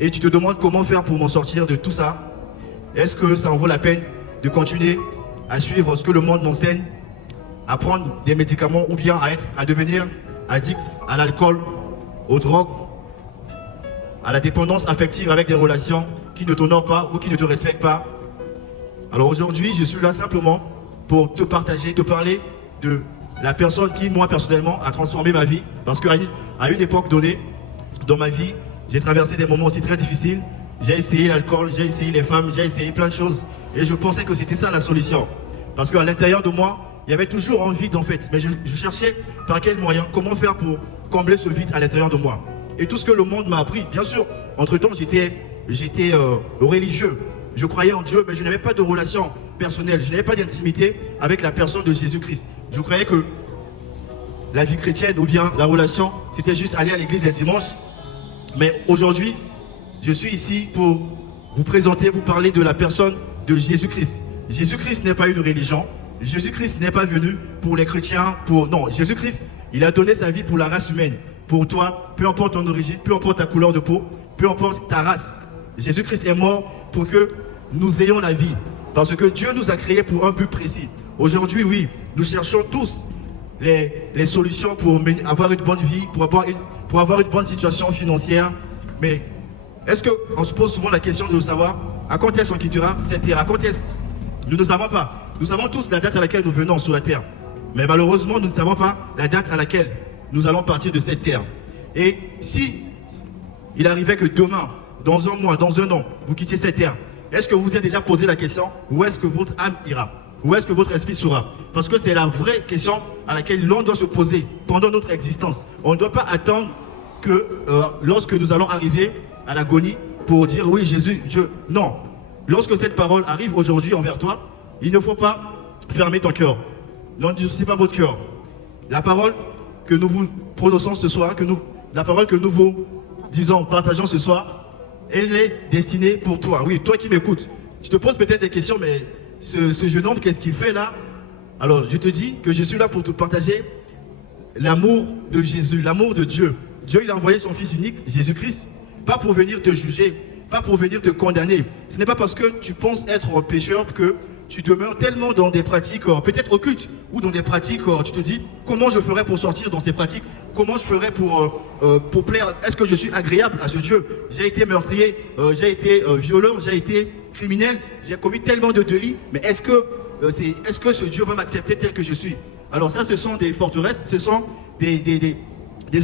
et tu te demandes comment faire pour m'en sortir de tout ça. Est-ce que ça en vaut la peine de continuer à suivre ce que le monde m'enseigne, à prendre des médicaments ou bien à devenir addict à l'alcool, aux drogues, à la dépendance affective avec des relations qui ne t'honorent pas ou qui ne te respectent pas? Alors aujourd'hui, je suis là simplement pour te partager, te parler de la personne qui, moi personnellement, a transformé ma vie. Parce qu'à une époque donnée, dans ma vie, j'ai traversé des moments aussi très difficiles. J'ai essayé l'alcool, j'ai essayé les femmes, j'ai essayé plein de choses. Et je pensais que c'était ça la solution. Parce qu'à l'intérieur de moi, il y avait toujours un vide en fait. Mais je cherchais par quel moyen, comment faire pour combler ce vide à l'intérieur de moi. Et tout ce que le monde m'a appris, bien sûr, entre-temps, j'étais religieux. Je croyais en Dieu, mais je n'avais pas de relation personnelle. Je n'avais pas d'intimité avec la personne de Jésus-Christ. Je croyais que la vie chrétienne ou bien la relation, c'était juste aller à l'église les dimanches. Mais aujourd'hui, je suis ici pour vous présenter, vous parler de la personne de Jésus-Christ. Jésus-Christ n'est pas une religion. Jésus-Christ n'est pas venu pour les chrétiens. Non, Jésus-Christ, il a donné sa vie pour la race humaine. Pour toi, peu importe ton origine, peu importe ta couleur de peau, peu importe ta race. Jésus-Christ est mort pour que nous ayons la vie. Parce que Dieu nous a créés pour un but précis. Aujourd'hui, oui, nous cherchons tous les solutions pour avoir une bonne vie, pour avoir une bonne situation financière. Mais est-ce qu'on se pose souvent la question de savoir à quand est-ce qu'on quittera cette terre? À quand est-ce? Nous ne savons pas. Nous savons tous la date à laquelle nous venons sur la terre. Mais malheureusement, nous ne savons pas la date à laquelle nous allons partir de cette terre. Et si il arrivait que demain, dans un mois, dans un an, vous quittiez cette terre, est-ce que vous vous êtes déjà posé la question où est-ce que votre âme ira? Où est-ce que votre esprit sera? Parce que c'est la vraie question à laquelle l'on doit se poser pendant notre existence. On ne doit pas attendre que lorsque nous allons arriver à l'agonie pour dire oui Jésus, Dieu. Non. Lorsque cette parole arrive aujourd'hui envers toi, il ne faut pas fermer ton cœur. N'endurcissez pas votre cœur. La parole que nous vous prononçons ce soir, la parole que nous vous disons, partageons ce soir, elle est destinée pour toi. Oui, toi qui m'écoutes. Je te pose peut-être des questions, mais ce jeune homme, qu'est-ce qu'il fait là? Alors, je te dis que je suis là pour te partager l'amour de Jésus, l'amour de Dieu. Dieu, il a envoyé son Fils unique, Jésus-Christ, pas pour venir te juger, pas pour venir te condamner. Ce n'est pas parce que tu penses être pécheur que tu demeures tellement dans des pratiques peut-être occultes ou dans des pratiques, tu te dis comment je ferai pour sortir dans ces pratiques, comment je ferai pour plaire, est-ce que je suis agréable à ce Dieu? J'ai été meurtrier, j'ai été violeur, j'ai été criminel, j'ai commis tellement de délits, mais est-ce que ce Dieu va m'accepter tel que je suis? Alors ça, ce sont des forteresses, ce sont des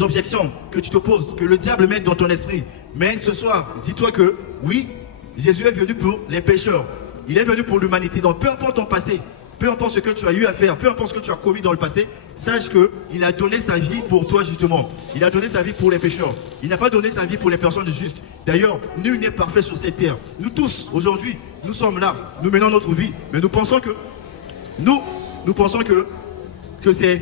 objections que tu te poses, que le diable met dans ton esprit. Mais ce soir, dis-toi que oui, Jésus est venu pour les pécheurs. Il est venu pour l'humanité. Donc peu importe ton passé, peu importe ce que tu as eu à faire, peu importe ce que tu as commis dans le passé, sache qu'il a donné sa vie pour toi justement. Il a donné sa vie pour les pécheurs. Il n'a pas donné sa vie pour les personnes justes. D'ailleurs, nul n'est parfait sur cette terre. Nous tous, aujourd'hui, nous sommes là, nous menons notre vie. Mais nous pensons que c'est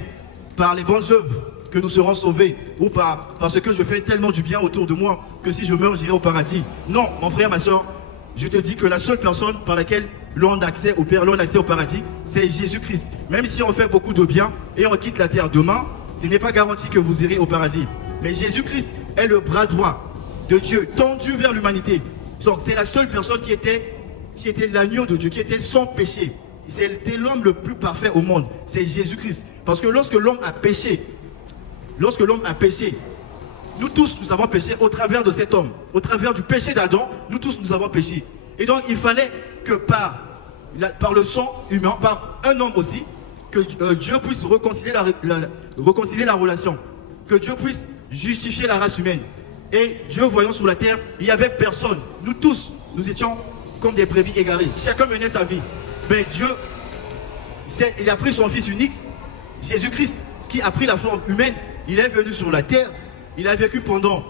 par les bonnes œuvres que nous serons sauvés, ou parce que je fais tellement du bien autour de moi que si je meurs, j'irai au paradis. Non, mon frère, ma soeur, je te dis que la seule personne par laquelle l'on a accès au Père, l'on a accès au paradis, c'est Jésus-Christ. Même si on fait beaucoup de bien et on quitte la terre demain, ce n'est pas garanti que vous irez au paradis. Mais Jésus-Christ est le bras droit de Dieu, tendu vers l'humanité. Donc c'est la seule personne qui était l'agneau de Dieu, qui était sans péché. C'était l'homme le plus parfait au monde, c'est Jésus-Christ. Parce que lorsque l'homme a péché, nous tous, nous avons péché au travers de cet homme. Au travers du péché d'Adam, nous tous, nous avons péché. Et donc, il fallait que par le sang humain, par un homme aussi, que Dieu puisse réconcilier la relation. Que Dieu puisse justifier la race humaine. Et Dieu, voyant sur la terre, il n'y avait personne. Nous tous, nous étions comme des brebis égarées. Chacun menait sa vie. Mais Dieu, il a pris son Fils unique, Jésus-Christ, qui a pris la forme humaine. Il est venu sur la terre. Il a vécu pendant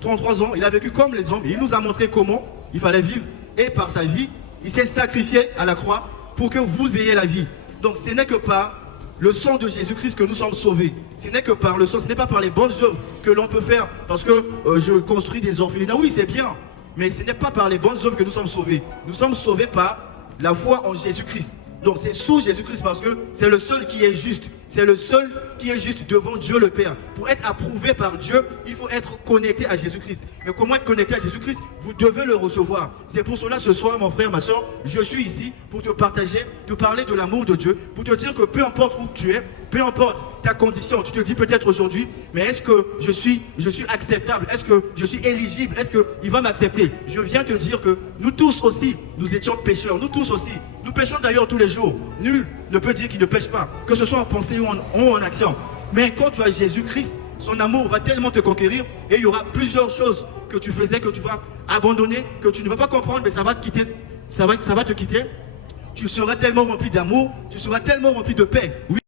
33 ans, il a vécu comme les hommes, et il nous a montré comment il fallait vivre. Et par sa vie, il s'est sacrifié à la croix pour que vous ayez la vie. Donc ce n'est que par le sang de Jésus-Christ que nous sommes sauvés. Ce n'est que par le sang, ce n'est pas par les bonnes œuvres que l'on peut faire. Parce que je construis des orphelinats, oui c'est bien. Mais ce n'est pas par les bonnes œuvres que nous sommes sauvés. Nous sommes sauvés par la foi en Jésus-Christ. Donc c'est sous Jésus-Christ parce que c'est le seul qui est juste. C'est le seul qui est juste devant Dieu le Père. Pour être approuvé par Dieu, il faut être connecté à Jésus-Christ. Mais comment être connecté à Jésus-Christ? Vous devez le recevoir. C'est pour cela ce soir, mon frère, ma soeur, je suis ici pour te partager, te parler de l'amour de Dieu, pour te dire que peu importe où tu es, peu importe ta condition, tu te dis peut-être aujourd'hui, mais est-ce que je suis acceptable? Est-ce que je suis éligible? Est-ce qu'il va m'accepter? Je viens te dire que nous tous aussi, nous étions pécheurs. Nous tous aussi, nous péchons d'ailleurs tous les jours. Nul ne peut dire qu'il ne pêche pas, que ce soit en pensée ou en action. Mais quand tu as Jésus-Christ, son amour va tellement te conquérir et il y aura plusieurs choses que tu faisais, que tu vas abandonner, que tu ne vas pas comprendre, mais ça va te quitter. Ça va te quitter. Tu seras tellement rempli d'amour, tu seras tellement rempli de paix. Oui.